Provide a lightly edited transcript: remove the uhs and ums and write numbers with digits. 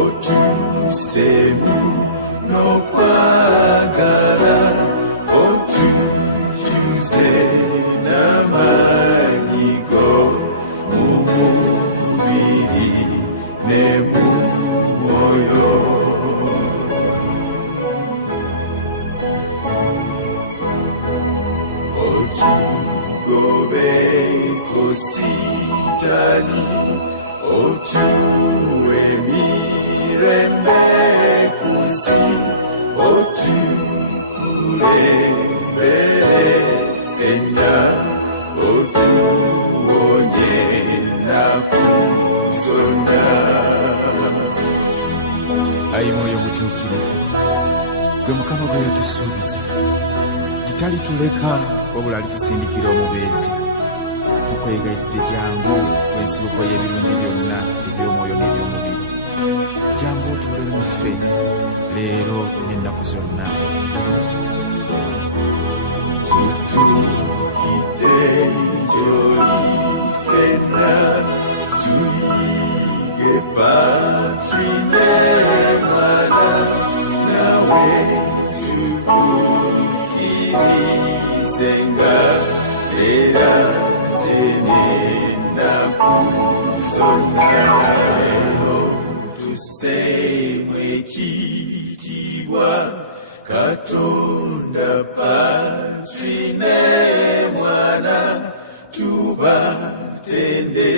Otusemu no kwagala otujuze n'amanyigo mu mubiri ne mu mwoyo. Otugobe ko Sitani otuemirembe kusi otukulembere fena otuonye na kuzona. Ayi mwoyo mutuukirivu, gwe Mukama gwe yatusuubiza, gitalituleka wabula alitusindikira omubeezi. Tukwegayiridde jangu ensibuko y'ebirungi byonna eby'omwoyo n'eby'omubiri. Jangu otuule mu ffe leero n'ennaku zonna. Tutukite njoli fena tuyige Patrine mwana nawe tukukirizenga era tenena kuzona. Tusemwe ekitiibwa Katonda Patrine mwana tubatende